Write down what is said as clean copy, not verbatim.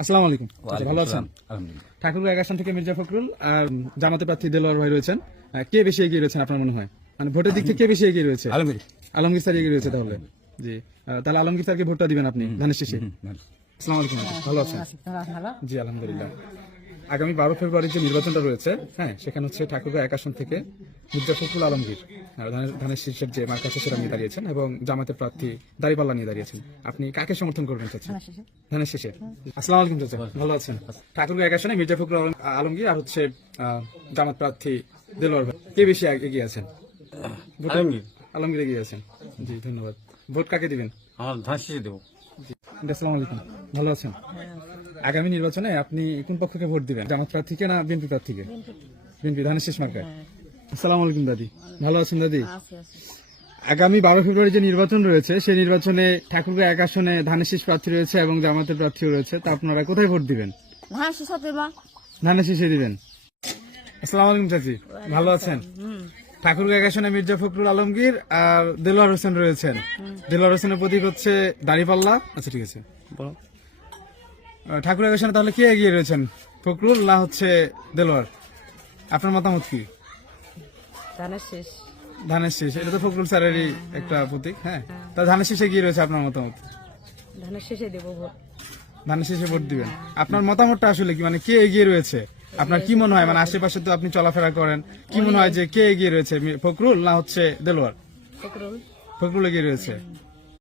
আসসালামু আলাইকুম। ভালো আছেন? আলহামদুলিল্লাহ। ঠাকুরগাঁও ১ আসন থেকে মির্জা ফখরুল আর জামাতে প্রার্থী দেলোয়ার ভাই রয়েছেন। কে বেশি এগিয়ে রয়েছেন আপনার মনে হয়? মানে ভোটের দিক থেকে কে বেশি এগিয়ে রয়েছে? আলমগীর। আলমগীর স্যার এগিয়ে রয়েছে তাহলে। জি, তাহলে আলমগীর স্যারকে ভোটটা দিবেন আপনি ধানের শীষে। ভালো। আসসালামু আলাইকুম। ভালো আছেন? ভালো। জি আলহামদুলিল্লাহ। আগামী 12 ফেব্রুয়ারি যে নির্বাচনটা রয়েছে, হ্যাঁ, সেখানে হচ্ছে ঠাকুরগাঁও ১ আসন থেকে মির্জা ফখরুল আলমগীর ধানের শীষের যে মার্কা আছে সেটা নিয়ে দাঁড়িয়েছেন এবং জামাতের প্রার্থী দাঁড়িপাল্লা নিয়ে দাঁড়িয়েছেন। আপনি কাকে সমর্থন করবেন চাচ্ছেন? ধানের শীষে। আসসালামু আলাইকুম চাচা, ভালো আছেন? ঠাকুরগাঁও ১ আসনে মির্জা ফখরুল আলমগীর আর হচ্ছে জামাত প্রার্থী দেলোয়ার ভাই, কে বেশি এগিয়ে আছেন? আলমগীর। আলমগীর এগিয়ে আছেন। জি ধন্যবাদ। ভোট কাকে দিবেন? আমার ধান শীষে দেবো। আসসালামু আলাইকুম, ভালো আছেন? আগামী নির্বাচনে আপনি কোন পক্ষকে ভোট দিবেন, জামাত প্রার্থীকে না বিএনপি প্রার্থীকে? বিএনপি ধানের শীষ মার্কায়। আসসালামু আলাইকুম দাদি, ভালো আছেন দাদি? আগামী 12 ফেব্রুয়ারি যে নির্বাচন রয়েছে সেই নির্বাচনে ঠাকুরগাঁও ১ আসনে ধানের শীষ প্রার্থী রয়েছে এবং জামাতের প্রার্থীও রয়েছে, তা আপনারা কোথায় ভোট দিবেন? ধানের শীষে দিবেন। আসসালামু আলাইকুম চাচি, ভালো আছেন? ঠাকুরগাঁও ১ আসনে মির্জা ফখরুল আলমগীর আর দেলোয়ার হোসেন রয়েছেন। দেলোয়ার হোসেনের প্রতীক হচ্ছে দাঁড়িপাল্লা। আচ্ছা ঠিক আছে, বলো। ঠাকুরগাঁও ১ আসনে তাহলে কে এগিয়ে রয়েছেন, ফখরুল না হচ্ছে দেলোয়ার? আপনার মতামত কি? ধানের শীষ, এটা তো ফখরুল স্যারেরই একটা প্রতীক। হ্যাঁ, তা ধানের শীষে এগিয়ে রয়েছে, আপনার মতামত? ধানের শেষে দেবো ভোট। ধানের শীষে ভোট দিবেন। আপনার মতামতটা আসলে কি, মানে কে এগিয়ে রয়েছে আপনার কি মনে হয়? মানে আশেপাশে তো আপনি চলাফেরা করেন, কি মনে হয় যে কে এগিয়ে রয়েছে, ফখরুল না হচ্ছে দেলোয়ার? ফখরুল। ফখরুল এগিয়ে রয়েছে।